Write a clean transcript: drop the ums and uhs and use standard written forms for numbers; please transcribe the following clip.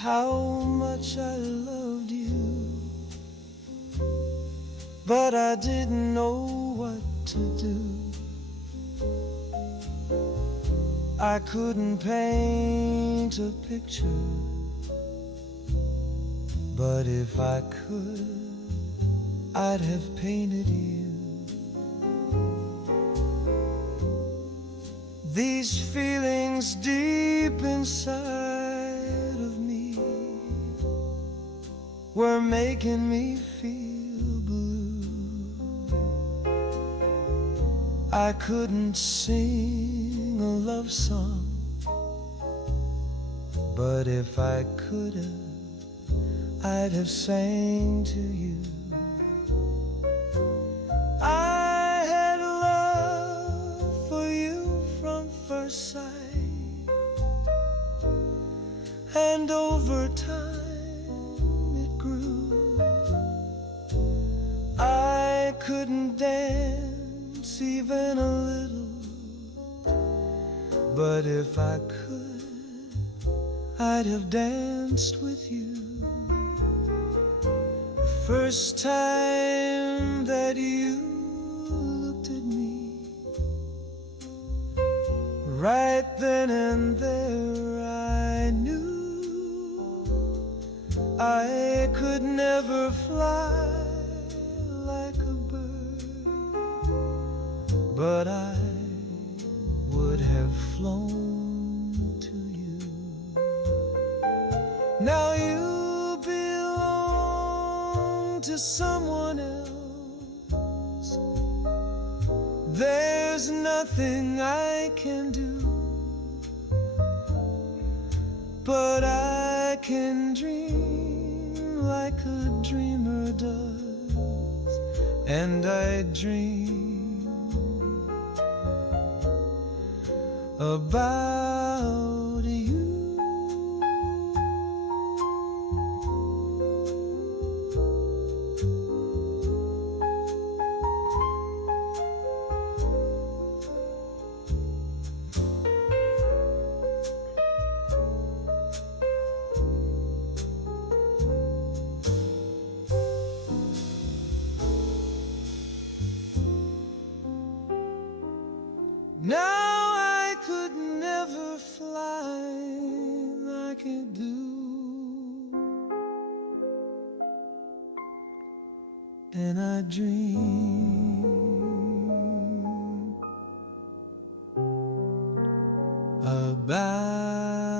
how much I loved you, but I didn't know what to do. I couldn't paint a picture, but if I could, I'd have painted you. These feelings deep inside of me were making me feel blue. I couldn't sing a love song, but if I could have, I'd have sang to you. I had love for you from first sight, and over time it grew. I couldn't dance even a little, but if I could, I'd have danced with you. First time that you looked at me, right then and there I knew I could never fly like a bird, but I would have flown to you. Now you to someone else, there's nothing I can do, but I can dream like a dreamer does, and I dream about you. Now I could never fly like you do, and I dream about